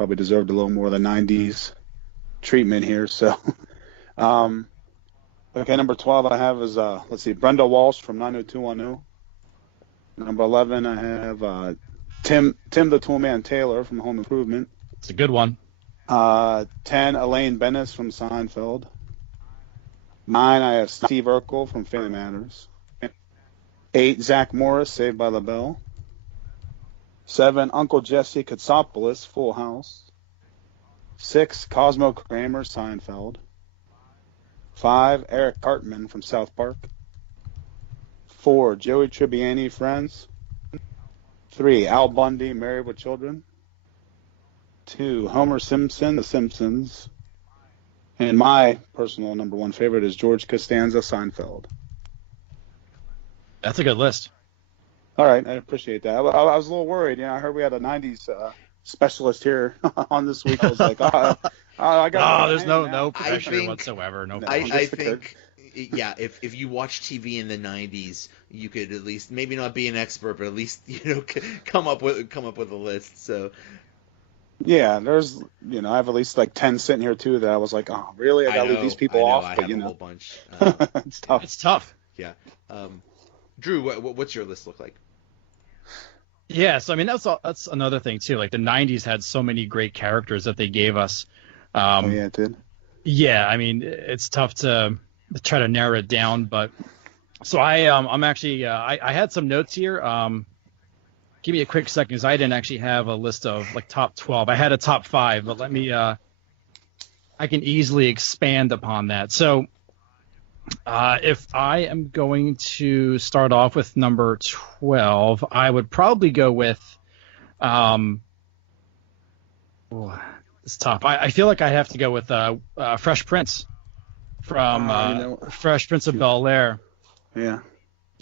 probably deserved a little more of the 90s treatment here. So, okay, number 12 I have is, let's see, Brenda Walsh from 90210. Number 11, I have Tim the Toolman Taylor from Home Improvement. It's a good one. 10, Elaine Bennis from Seinfeld. 9, I have Steve Urkel from Family Matters. 8, Zach Morris, Saved by the Bell. 7, Uncle Jesse Katsopoulos, Full House. 6, Cosmo Kramer, Seinfeld. 5, Eric Cartman from South Park. 4, Joey Tribbiani, Friends. 3, Al Bundy, Married with Children. 2, Homer Simpson, The Simpsons. And my personal number one favorite is George Costanza, Seinfeld. That's a good list. All right, I appreciate that. I was a little worried. I heard we had a 90s specialist here on this week. I was like, I got. There's no pressure whatsoever. No. I think, yeah, if you watch TV in the 90s, you could at least, maybe not be an expert, but at least come up with a list. So. Yeah, there's, I have at least like 10 sitting here too that I was like, oh, really? I gotta leave these people off. I have a whole bunch. It's tough. It's tough. Yeah. Drew, what's your list look like? Yeah, so I mean that's another thing too. Like the 90s had so many great characters that they gave us. Yeah, it did. Yeah, I mean it's tough to try to narrow it down, but so I'm actually I had some notes here. Give me a quick second because I didn't actually have a list of like top 12. I had a top 5, but let me I can easily expand upon that. So if I am going to start off with number 12, I would probably go with it's tough. I feel like I have to go with Fresh Prince from Fresh Prince of Bel-Air. Yeah.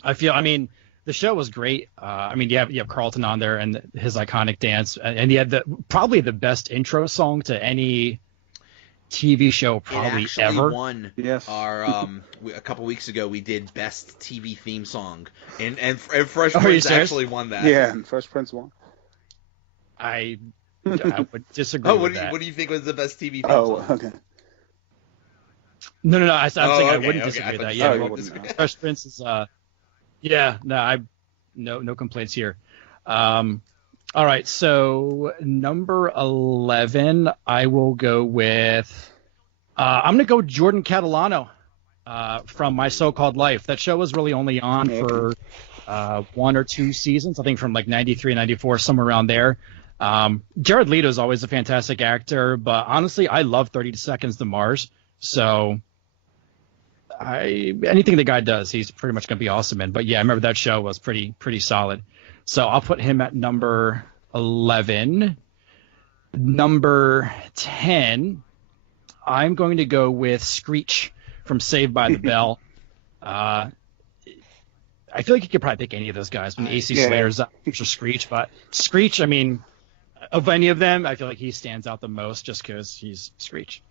I mean, the show was great. I mean, you have Carlton on there and his iconic dance, and he had probably the best intro song to any TV show probably ever. Won our a couple weeks ago. We did best TV theme song, and Fresh Prince actually won that. Yeah, and Fresh Prince won. I would disagree. with that. What do you think was the best TV theme song? Oh, okay. No. I'm saying I wouldn't disagree with that. Yeah, Fresh Prince is. No complaints here. All right, so number 11, I will go with I'm going to go Jordan Catalano from My So-Called Life. That show was really only on for 1 or 2 seasons, I think from like 93, 94, somewhere around there. Jared Leto is always a fantastic actor, but honestly, I love 30 Seconds to Mars, so anything the guy does, he's pretty much going to be awesome in. But yeah, I remember that show was pretty solid. So I'll put him at number 11. Number 10, I'm going to go with Screech from Saved by the Bell. I feel like you could probably pick any of those guys when AC Slater's up for Screech. But Screech, I mean, of any of them, I feel like he stands out the most just because he's Screech.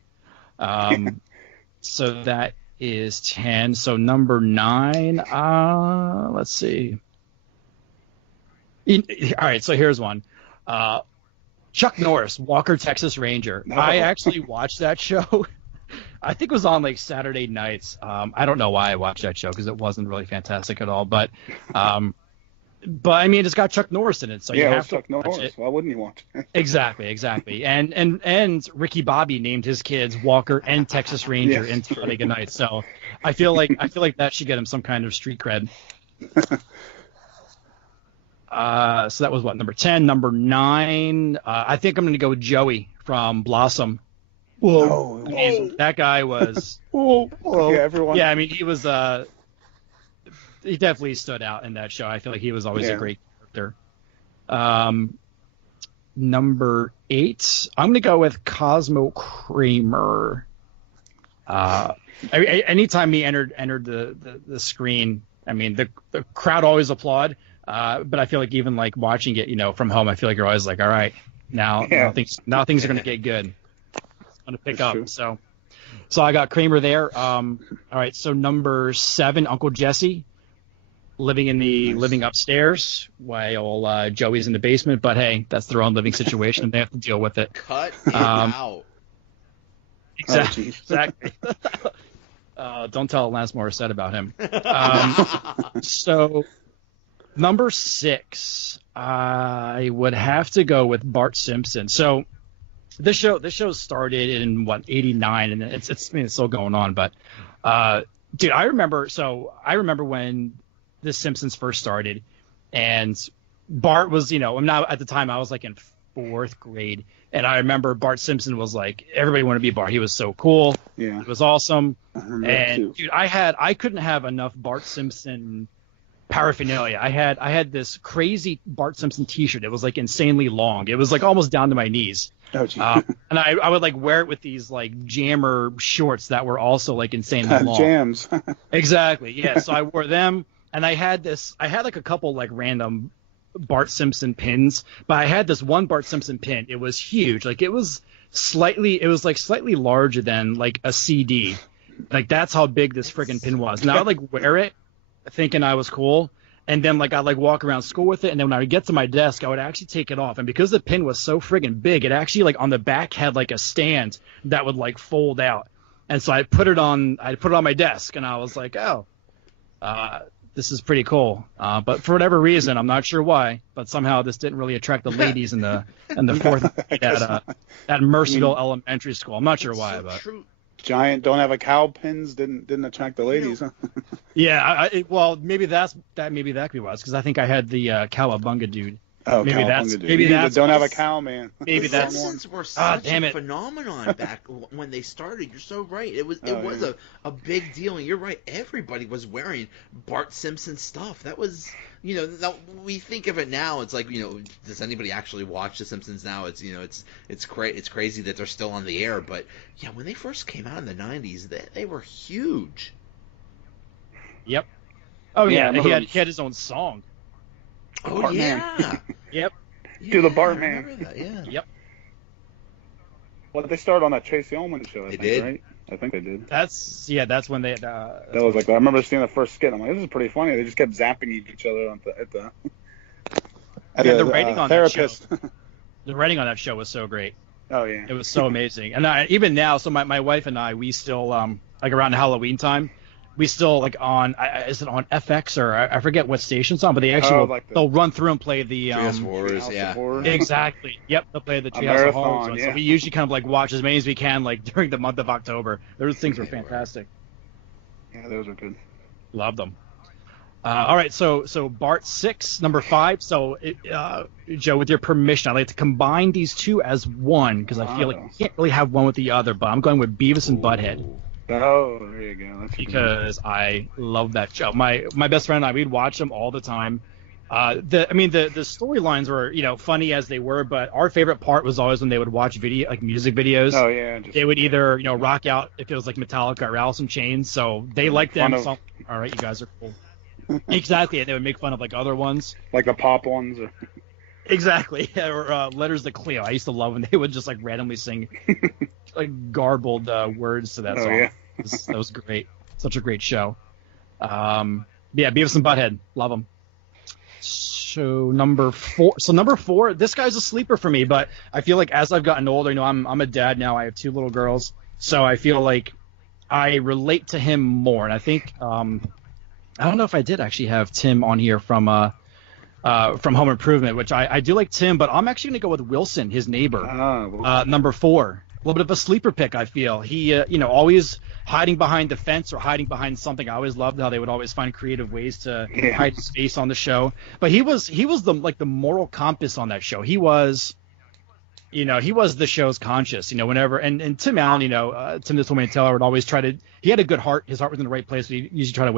So that is 10. So number 9, let's see. All right, so here's one. Chuck Norris, Walker, Texas Ranger. No. I actually watched that show. I think it was on like Saturday nights. I don't know why I watched that show because it wasn't really fantastic at all. But I mean, it's got Chuck Norris in it, so you have to Chuck Norris. It. Why wouldn't you watch it? Exactly. And Ricky Bobby named his kids Walker and Texas Ranger in Talladega Nights. So I feel like that should get him some kind of street cred. So that was number 10. Number 9, I think I'm going to go with Joey from Blossom. Whoa. I mean, that guy was. Whoa. Yeah, everyone. Yeah, I mean, he was. He definitely stood out in that show. I feel like he was always a great character. Number 8, I'm going to go with Cosmo Kramer. Anytime he entered the screen, I mean, the crowd always applaud. But I feel like even like watching it, from home, I feel like you're always like, all right, now things are going to get good. It's going to pick up. True. So I got Kramer there. All right. So number 7, Uncle Jesse. living upstairs while Joey's in the basement. But hey, that's their own living situation, and they have to deal with it. Cut it out. Exactly. Don't tell Lance Morissette about him. So number 6, I would have to go with Bart Simpson. So this show started in 89, and it's still going on. But dude, I remember when The Simpsons first started, and Bart was, at the time I was like in 4th grade, and I remember Bart Simpson was like, everybody wanted to be Bart. He was so cool. Yeah. He was awesome. And dude, I couldn't have enough Bart Simpson paraphernalia. I had this crazy Bart Simpson T-shirt. It was like insanely long. It was like almost down to my knees. Oh, gee. And I would like wear it with these like jammer shorts that were also like insanely long. Jams. Exactly. Yeah. So I wore them, and I had like a couple like random Bart Simpson pins, but I had this one Bart Simpson pin. It was huge. Like it was slightly larger than like a CD. Like that's how big this freaking pin was. And I would like wear it thinking I was cool, and then like I'd like walk around school with it, and then when I would get to my desk, I would actually take it off. And because the pin was so friggin' big, it actually like on the back had like a stand that would like fold out. And so I put it on my desk, and I was like, this is pretty cool. But for whatever reason, I'm not sure why, but somehow this didn't really attract the ladies in the 4th grade at Mercyville Elementary School. I'm not sure why, but Giant don't have a cow pins didn't attract the ladies. Huh? Yeah, well, maybe that could be why. Because I think I had the Cowabunga dude. Oh, maybe that's don't have a cow, man. Maybe that's Simpsons were such a phenomenon back when they started. You're so right. It was a big deal, and you're right. Everybody was wearing Bart Simpson stuff. That was, we think of it now. It's like, does anybody actually watch The Simpsons now? It's it's crazy that they're still on the air. But yeah, when they first came out in the '90s, they were huge. Yep. Oh yeah, he had his own song. Oh, Bart yeah. Man. Yep. Do the Bart Man. That, yeah. Yep. Well, they started on that Tracy Ullman show. I think, right? I think they did. That's when they. That was like I remember seeing the first skit. I'm like, this is pretty funny. They just kept zapping each other at the writing on therapist. That show. The writing on that show was so great. Oh yeah. It was so amazing. And even now, so my wife and I, we still like around Halloween time. We still like on is it on FX or I forget what station it's on, but they actually they'll run through and play the Treehouse Horrors, yeah. Exactly. Yep, they'll play the Treehouse of Horrors. Yeah. So we usually kind of like watch as many as we can like during the month of October. Those things were fantastic. Yeah, those were good. Love them. All right, so Bart 6, number 5. So Joe, with your permission, I'd like to combine these two as one because I feel like you can't really have one with the other. But I'm going with Beavis and Butthead. Oh, there you go. That's because I love that show. My best friend and I, we'd watch them all the time. The storylines were funny as they were, but our favorite part was always when they would watch music videos. Oh yeah. They would either rock out if it was like Metallica or Alice in Chains. So they liked them. So, all right, you guys are cool. Exactly, and they would make fun of like other ones, like the pop ones. Or... Exactly, or Letters to Cleo. I used to love when they would just like randomly sing like garbled words to that song. Yeah. That was great. Such a great show. Yeah, Beavis and Butthead, love them. So number 4. This guy's a sleeper for me, but I feel like as I've gotten older, I'm a dad now. I have 2 little girls, so I feel like I relate to him more. And I think I don't know if I did actually have Tim on here from Home Improvement, which I do like Tim, but I'm actually going to go with Wilson, his neighbor, number 4. A little bit of a sleeper pick, I feel. He, always hiding behind the fence or hiding behind something. I always loved how they would always find creative ways to hide his face on the show. But he was the moral compass on that show. He was the show's conscience. Whenever and Tim Allen, Tim the Toolman Taylor would always try to. He had a good heart. His heart was in the right place. But he usually try to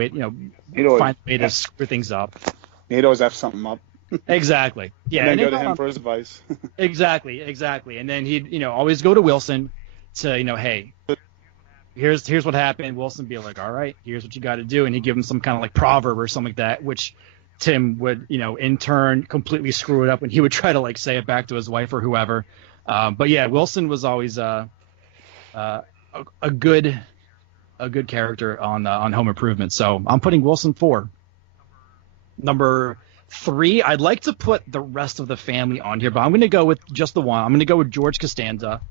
find a way to screw things up. He'd always have something up. Exactly. Yeah. And then go to him for his advice. Exactly. And then he'd, always go to Wilson to, hey, here's what happened. Wilson would be like, all right, here's what you got to do. And he'd give him some kind of like proverb or something like that, which Tim would, in turn completely screw it up when he would try to like say it back to his wife or whoever. But yeah, Wilson was always a good character on Home Improvement. So I'm putting Wilson 4. Number 3, I'd like to put the rest of the family on here, but I'm going to go with just the one. I'm going to go with George Costanza.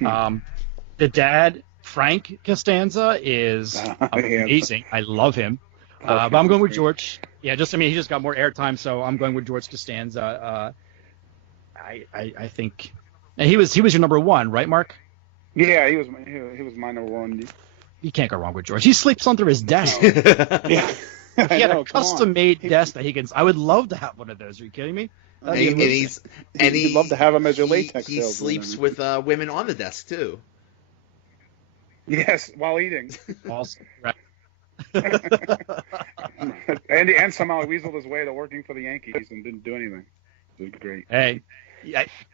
The dad, Frank Costanza, is amazing. I love him. But I'm going with George. Yeah, he just got more airtime, so I'm going with George Costanza. I think, and he was your number 1, right, Mark? Yeah, he was my number 1. You can't go wrong with George. He sleeps under his desk. Yeah. He had a custom-made desk that he can. I would love to have one of those. Are you kidding me? You'd love to have him as your latex He sleeps with women on the desk too. Yes, while eating. Also, right. and somehow he weaseled his way to working for the Yankees and didn't do anything. It was great. Hey,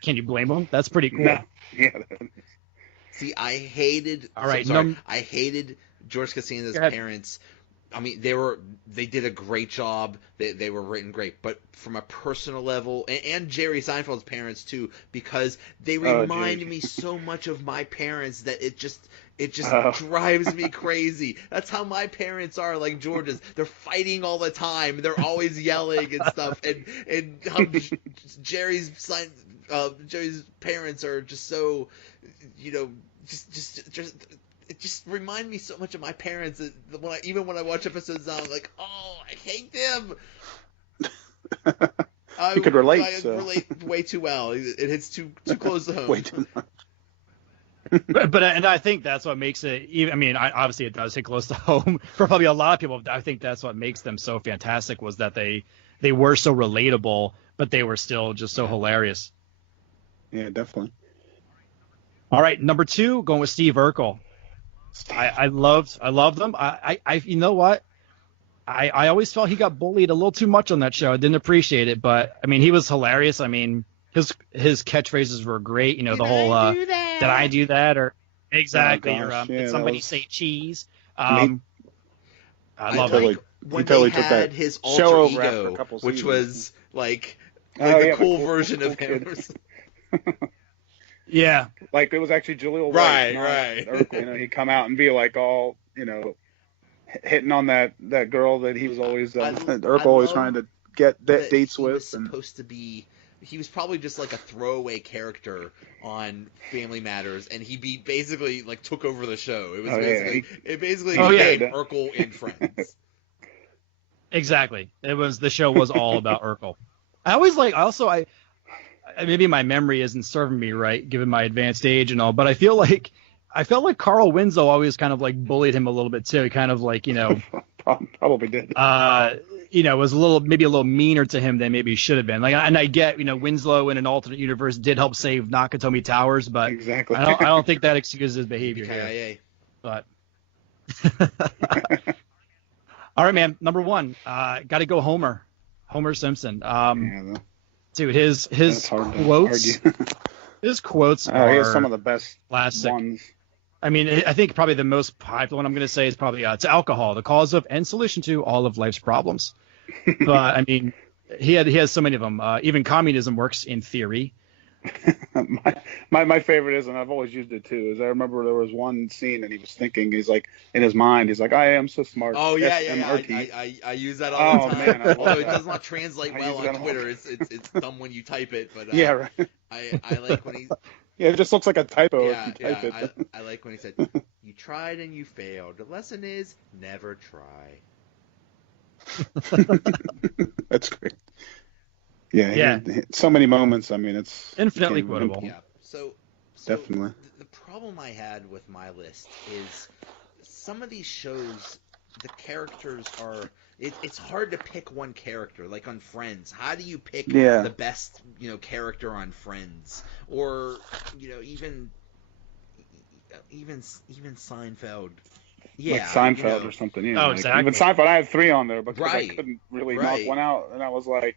can you blame him? That's pretty cool. No. Yeah. See, I hated. All right, I hated George Costanza's parents. I mean, they did a great job. They were written great, but from a personal level, and Jerry Seinfeld's parents too, because they remind me so much of my parents that it just drives me crazy. That's how my parents are, like George's. They're fighting all the time. They're always yelling and stuff. And how Jerry's parents are just so, it just reminds me so much of my parents that even when I watch episodes now, I'm like, oh, I hate them. You could relate. I relate way too well. It hits too close to home. Way too much. but I think that's what makes it. Obviously it does hit close to home for probably a lot of people. I think that's what makes them so fantastic was that they were so relatable, but they were still just so hilarious. Yeah, definitely. All right, number 2, going with Steve Urkel. I loved them. I you know what? I always felt he got bullied a little too much on that show. I didn't appreciate it, but I mean, he was hilarious. I mean, his catchphrases were great. The whole did I do that or exactly did somebody say cheese? I love it. When they had his alter ego, which was like a cool version of him. Yeah, like it was actually Jaleel White, right. Urkel, he'd come out and be like all hitting on that girl that he was always Urkel always trying to get dates with. He was probably just like a throwaway character on Family Matters, and he basically like took over the show. It was became Urkel and Friends. Exactly. The show was all about Urkel. Maybe my memory isn't serving me right, given my advanced age and all, but I felt like Carl Winslow always kind of like bullied him a little bit too. He kind of like, probably did. Was a little meaner to him than maybe he should have been. Like, and I get, Winslow in an alternate universe did help save Nakatomi Towers, but exactly. I don't think that excuses his behavior here. But all right, man. Number 1, got to go Homer Simpson. Dude, his quotes, his quotes are he has some of the best classic ones. I mean, I think probably the most popular one I'm going to say is probably it's alcohol, the cause of and solution to all of life's problems. But I mean, he has so many of them. Even communism works in theory. my favorite is, and I've always used it too, is I remember there was one scene and he was thinking, he's like, in his mind, he's like, I am so smart. Oh yeah. I use that all the time. Man, although it does not translate well on Twitter. It's dumb when you type it, but yeah, right. I like when he. Yeah, it just looks like a typo. I like when he said, "You tried and you failed. The lesson is never try." That's great. Yeah. So many moments. I mean, it's infinitely quotable. Yeah. So definitely. The problem I had with my list is some of these shows, the characters are. It's hard to pick one character. Like on Friends, how do you pick the best character on Friends? Or even Seinfeld. Yeah, like Seinfeld or something. Yeah. Oh, exactly. Even Seinfeld, I had 3 on there because I couldn't really knock one out, and I was like,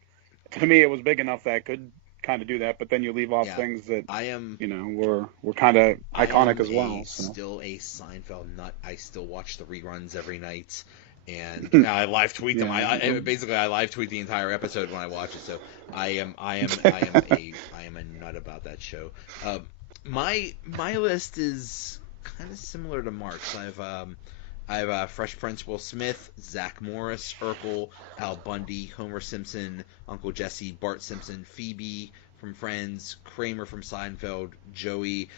to me, it was big enough that I could kind of do that. But then you leave off things that were kind of iconic as well. Still a Seinfeld nut. I still watch the reruns every night, and I live tweet them. I live tweet the entire episode when I watch it. So I am a nut about that show. My list is kind of similar to Mark's. I have Fresh Prince Will Smith, Zach Morris, Urkel, Al Bundy, Homer Simpson, Uncle Jesse, Bart Simpson, Phoebe from Friends, Kramer from Seinfeld, Joey,